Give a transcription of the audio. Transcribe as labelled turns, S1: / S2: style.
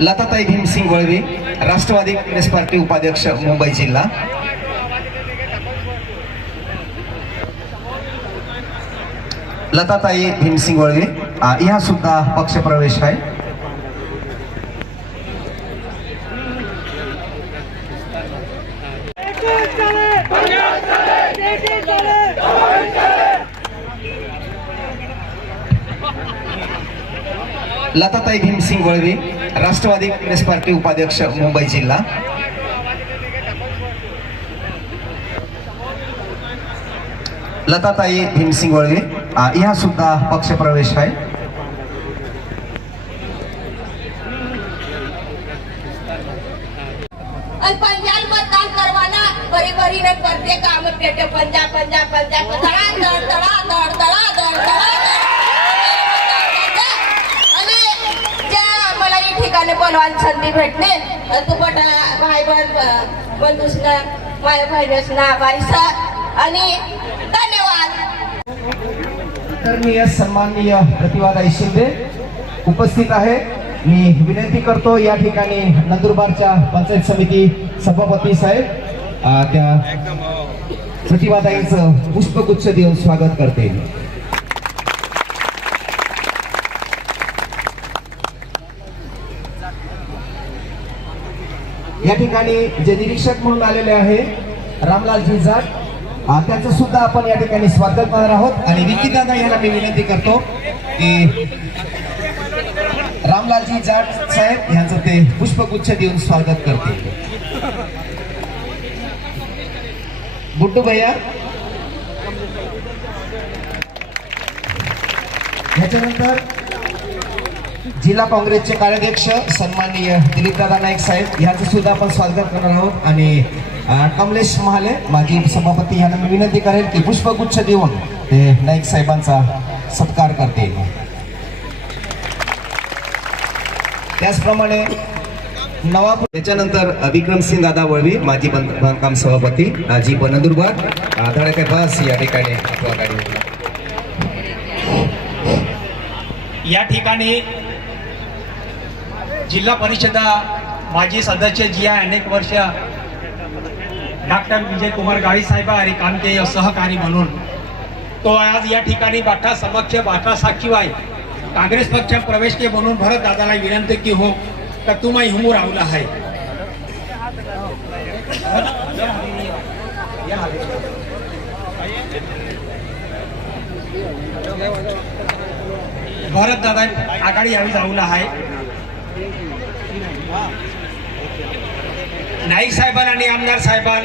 S1: Latatai Bhimsing वळवे Rashtrawadi Congress party उपाध्यक्ष मुंबई जिल्हा. लताताई भीमसिंग वळवे अ, ह्या सुद्धा पक्षप्रवेश आहे. लताताई भीमसिंग वळवे राष्ट्रवादी काँग्रेस पार्टी उपाध्यक्ष मुंबई जिल्हा. लताताई भीमसिंग वळवे ह्या सुद्धा पक्षप्रवेश आहे.
S2: पंजाब पंजाब पंजाब पंजाब तळा तळ तळा पंजाब पंजाब पंजाब ठिकाणी बोलवायला संधी भेटली तू पण भाई बंद बंधूसना माझ्या बहिणीसना आभारी आणि धन्यवाद.
S1: आदरणीय सन्माननीय प्रतिभाताई शिंदे उपस्थित आहे. मी विनंती करतो या ठिकाणी नंदुरबारच्या पंचायत समिती सभापती साहेब त्या प्रतिभाताईंचं पुष्पगुच्छ देऊन स्वागत करते. या ठिकाणी जे निरीक्षक म्हणून आलेले आहे रामलालजी जाट त्याचं सुद्धा आपण या ठिकाणी स्वागत करणार आहोत. आणि विकी दादा यांना मी विनंती करतो की रामलालजी जाट साहेब यांचं ते पुष्पगुच्छ देऊन स्वागत करते गुड्डू भैया. याच्यानंतर जिल्हा काँग्रेसचे कार्याध्यक्ष सन्माननीय दिलीपदादा नाईक साहेब यांचं सुद्धा आपण स्वागत करणार आहोत. आणि कमलेश महाले माजी सभापती यांना मी विनंती करेल की पुष्पगुच्छ देऊन ते नाईक साहेबांचा सत्कार करतील. त्याचप्रमाणे नवापूर त्याच्यानंतर विक्रमसिंग दादा वळवी माजी बांधकाम सभापती जी नंदुरबार अ, धडके बस या ठिकाणी
S3: या ठिकाणी जिल्हा परिषदा माजी सदस्य जी आहे अनेक वर्ष डॉक्टर विजय कुमार गाडी साहेब आणि काम सहकारी म्हणून. तो आज या ठिकाणी बाटा समक्ष बाटा साक्षी आहे काँग्रेस पक्षात प्रवेश के म्हणून भरत दादाला विनंती की हो का तुम्ही हुमू राहुला आहे. भरत दादा आघाडी यावी राहुला आहे. नाईक साहेबांना आणि आमदार साहेबांना